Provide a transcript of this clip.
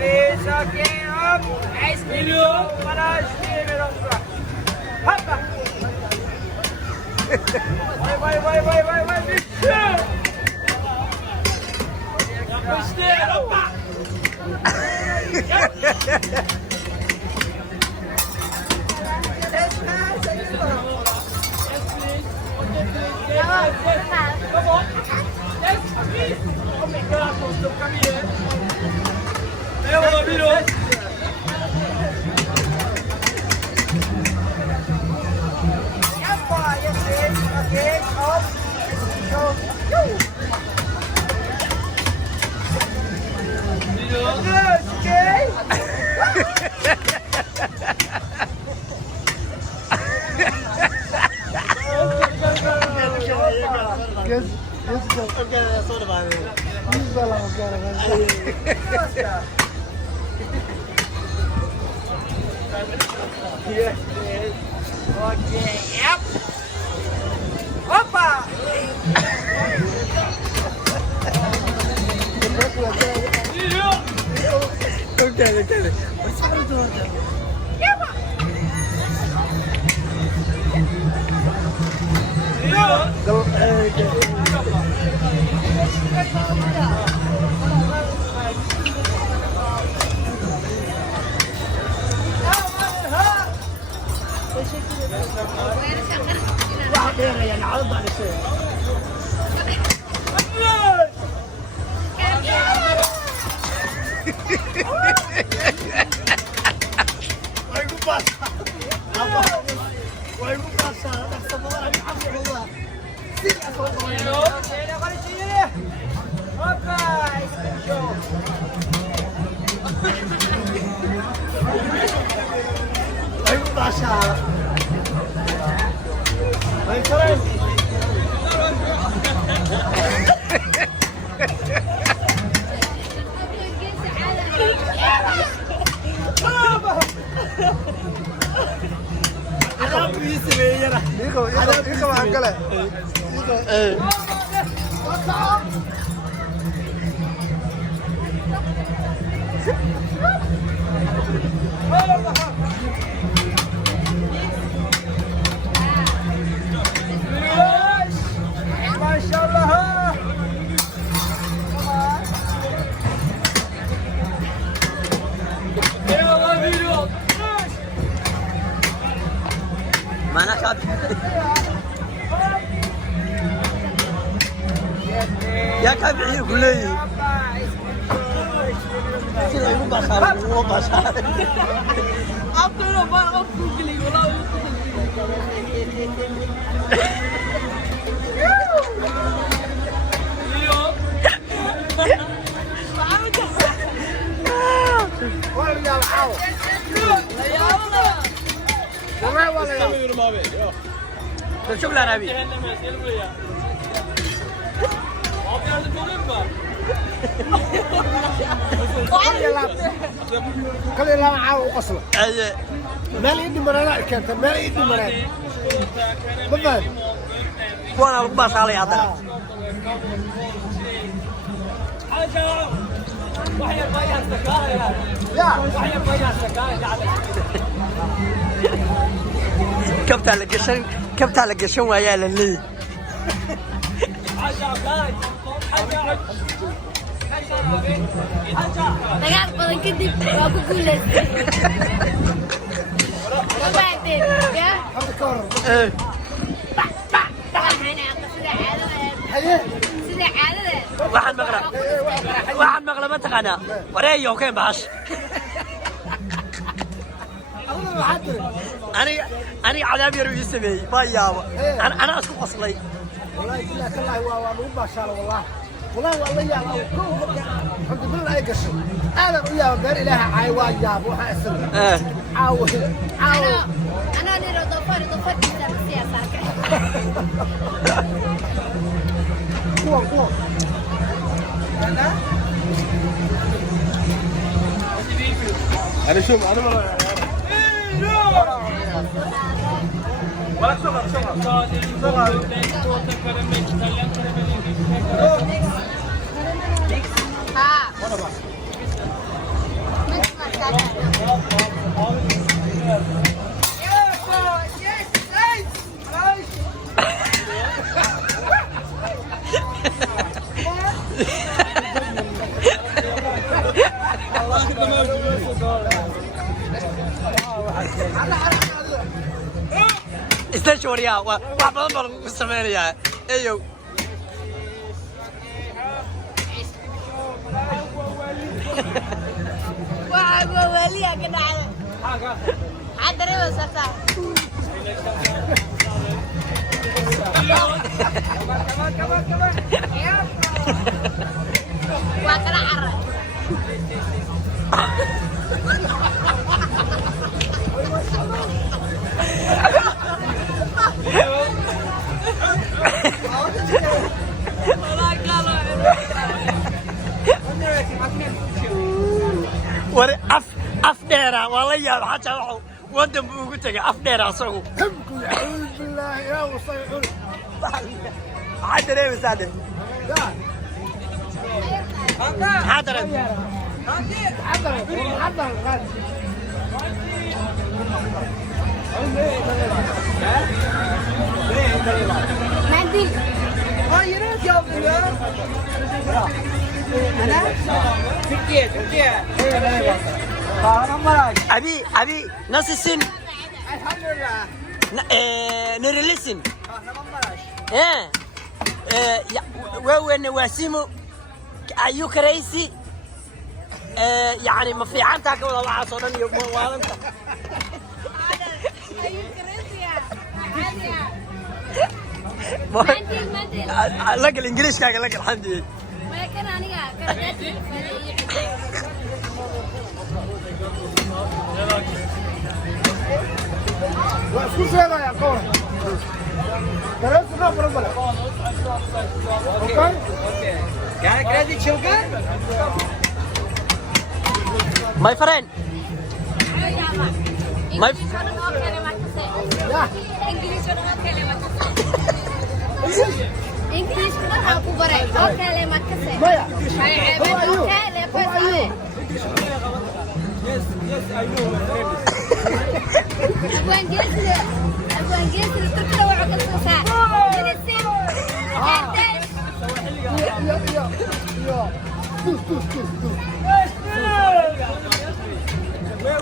please. Okay, up. Ice cream. Manage. Hoppa. Vay. Yapıştır. Hoppa. Come on. Yes, please. Oh my God, don't come here. Viro. Yes, please. Okay, up. Go. Good, okay. Yes, go. Okay, that's all about it. Yüz dolar Yes, please. Okay, yep. Hoppa. Okay. Ikaw ang kala. Maşallah. Eyvallah Viro. Mana sabi? Ya kabici kulay. Sila igu basar, igu basar. Abdullah bana kugli wala. Wala yaw. Wala yaw. Şöyle abi. Abi yardımcı olayım mı? Kali la caaw u qoslo. Aye. Meel idin marana arkanta, meel idin marana. Bafan. Kuwan lagu basaalay hadda. Aja. Waxay bayaan sakaya. Ya. Waxay bayaan sakaya. Kabta la gashan waayaa la leeyahay. Aja bay. Dagaal badan kadib waa ku guuleystay. Mabaadeen, ya? Hadda ka waran. Sida caadadeed. Haye. Sida caadadeed. Waxaan maqla ma taqaanaa wareeyo keen baash. Aduna waxaad tiri. Ani cadaab yar ii sameeyay ma yaabo. Ana isku qoslay. Wallahi ilaa kallaahi waa lagu baashaalo wallahi. Wallahi waa la yaab oo xamdu billah ay gasho. Aadan u yaab gaar ilaaha caay waa yaab waxa asal. Ana niro dofar kita siyaasarka. Kuwa. Ana shum ana wala. Wala sogar. Ha. استشعر يا وحبا بلغ السمين يا ايو وعبوا وليا كده عدري وسطا وكلا عرق ور أفنيرا والله يا حتى ودم قلت لك أفنيرا صعو أعوذ بالله يا وصيحون حتى ليه مساعدة حاضر حضر منديل غيرت يا ابني أنا تركيا أبي ناس السن الحمد لله نرلسن إيه وين واسيمو أيوك رئيسي يعني ما في عنتك ولا الله عصرني يوم وانت منديل لك الانجليش كاك لك الحمد لله ما كان أنا Scusa ya ancora. Però no problema. Ok? Can I credit sugar? My friend My English kita aku berai. Oke, lemak kese. Maya. Oke, lepas saya. Yes, I know my name is. Aku Inggris terus kita orang kesesat. Ini sih. Iya. Tuh. Where